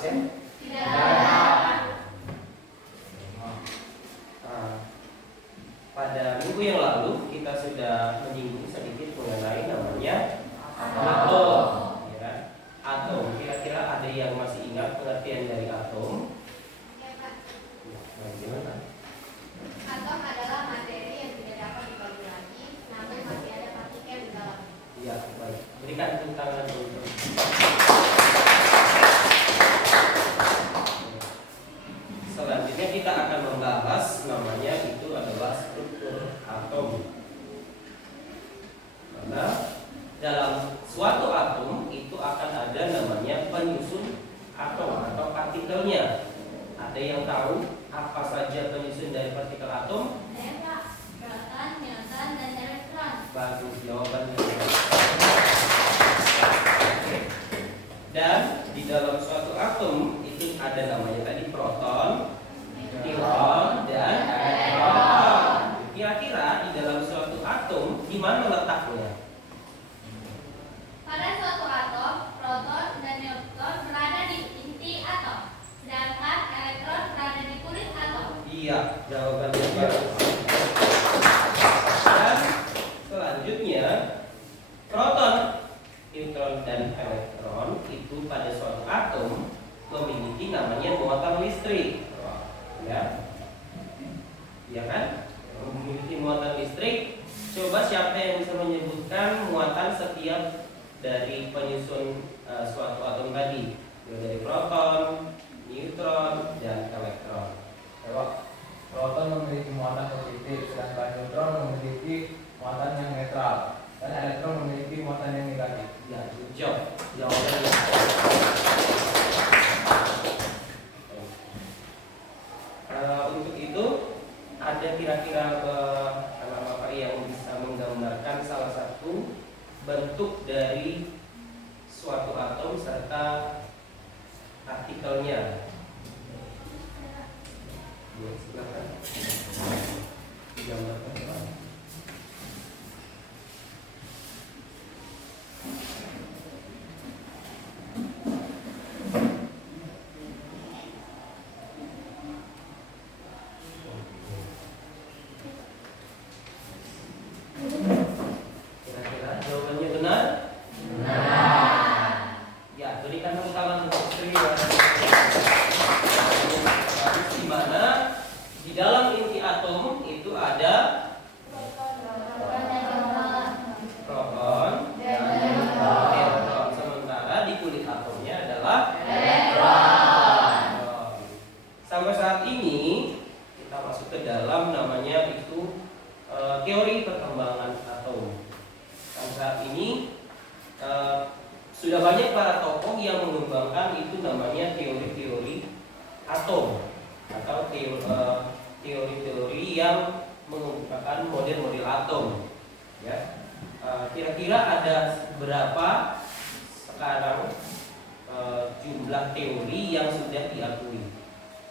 absen? Tidak ada. Pada minggu yang lalu kita sudah menyinggung sedikit mengenai namanya atom. Ya kan? Atom. Kira-kira ada yang masih ingat pengertian dari atom? Ya, Pak. Gimana? Atom adalah materi yang tidak dapat dibagi lagi, namun masih ada partikel di dalamnya. Iya, baik. Berikan tepuk tangan untuk. Selanjutnya kita akan membahas namanya itu adalah struktur atom. Karena dalam suatu atom itu akan ada namanya penyusun atom atau partikelnya. Ada yang tahu apa saja penyusun dari partikel atom? Saya, Pak. Proton, neutron, dan elektron. Bagus jawabannya. Dan di dalam suatu atom itu ada namanya tadi proton, neutron, dan elektron. Kira-kira di dalam suatu atom di mana letaknya? Pada suatu atom, proton dan neutron berada di inti atom, sedangkan elektron berada di kulit atom. Iya, jawabannya bagus. Dan selanjutnya proton, neutron, dan elektron itu pada suatu atom memiliki namanya muatan listrik. Ya, iya kan? Memiliki muatan listrik. Coba siapa yang bisa menyebutkan muatan setiap dari penyusun suatu atom tadi? Dari proton, neutron, dan elektron. Coba. Proton memiliki muatan positif, sedangkan neutron memiliki muatan yang netral, dan elektron memiliki muatan yang negatif. Ya, good job. Jawabannya. Untuk itu ada kira-kira anak bapak yang bisa menggambarkan salah satu bentuk dari suatu atom serta partikelnya. Ya, silakan. Digambarkan, Pak. Kira-kira jawabannya benar? Benar. Ya, berikan tepuk tangan untuk Sri. Di mana di dalam inti atom itu ada proton dan neutron. Sementara di kulit atomnya adalah elektron. Sampai saat ini kita masuk ke dalam namanya itu teori perkembangan atom. Sampai saat ini sudah banyak para tokoh yang mengembangkan itu namanya teori-teori atom atau teori-teori yang mengembangkan model-model atom. Ya, kira-kira ada berapa sekarang jumlah teori yang sudah diakui?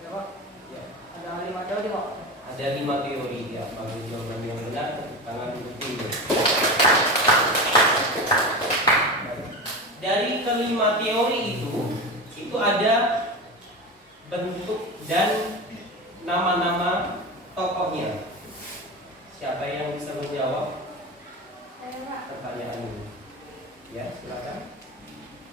Ya, Pak. Ya. Ada 5 teori, Pak. Ada 5 teori. Ya, bagi jawaban yang benar tepuk tangan untuk ini. Dari kelima teori itu ada bentuk dan nama-nama tokohnya. Siapa yang bisa menjawab Saya, Pak. pertanyaan ini? Ya, silakan.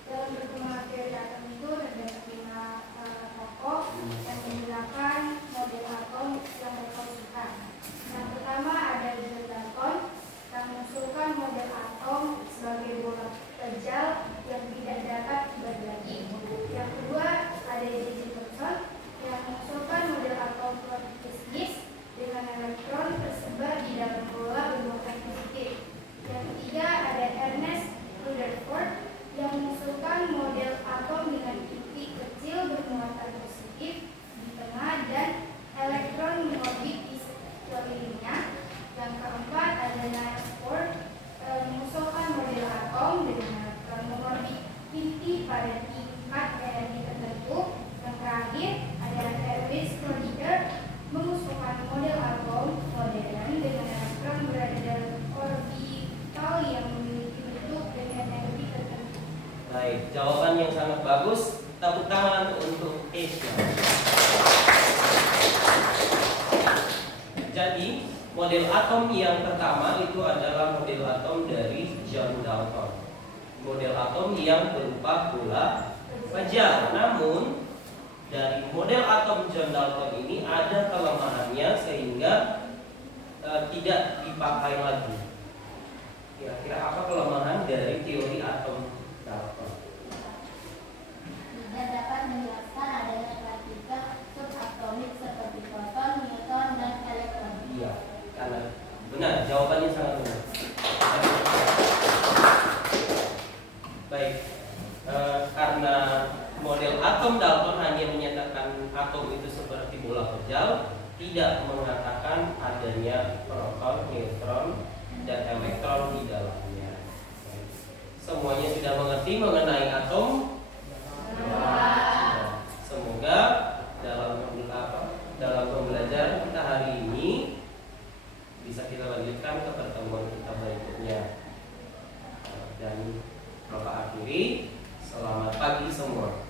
Dalam perkembangan teori atom itu terdapat 5 tokoh yang menggunakan model atom yang mereka usulkan. Yang pertama ada John Dalton yang mengusulkan model atom sebagai bola kecil yang tidak dapat dibagi lagi. Yang kedua ada J.J. Thomson yang mengusulkan model atom bisnis dengan elektron tersebar di dalam bola bermuatan positif. Yang ketiga ada Ernest Rutherford yang mengusulkan model atom dengan inti kecil bermuatan positif di tengah dan elektron mengorbit di sekelilingnya. Yang keempat ada Niels Bohr mengusulkan model atom dengan elektron mengorbit inti pada tingkat energi tertentu. Yang terakhir ada Erwin Schrödinger mengusulkan model atom modern dengan elektron berada dalam orbital yang memiliki bentuk dan energi tertentu. Baik, jawaban yang sangat bagus. Tepuk tangan untuk Asia. Jadi model atom yang pertama itu adalah model atom dari John Dalton. Model atom yang berupa bola baja. Namun dari model atom John Dalton ini ada kelemahannya sehingga tidak dipakai lagi. Kira-kira apa kelemahan dari teori atom Dalton? Tidak dapat menjelaskan adanya partikel subatomik seperti proton, neutron, dan elektron. Iya, karena benar, jawabannya sangat benar. Baik, karena model atom Dalton hanya menyatakan atom itu seperti bola pejal, tidak mengatakan adanya proton, neutron, dan elektron di dalamnya. Semuanya sudah mengerti mengenai atom? Semoga dalam pembelajaran kita hari ini bisa kita lanjutkan ke pertemuan kita berikutnya. Dan Bapak akhiri, selamat pagi semua.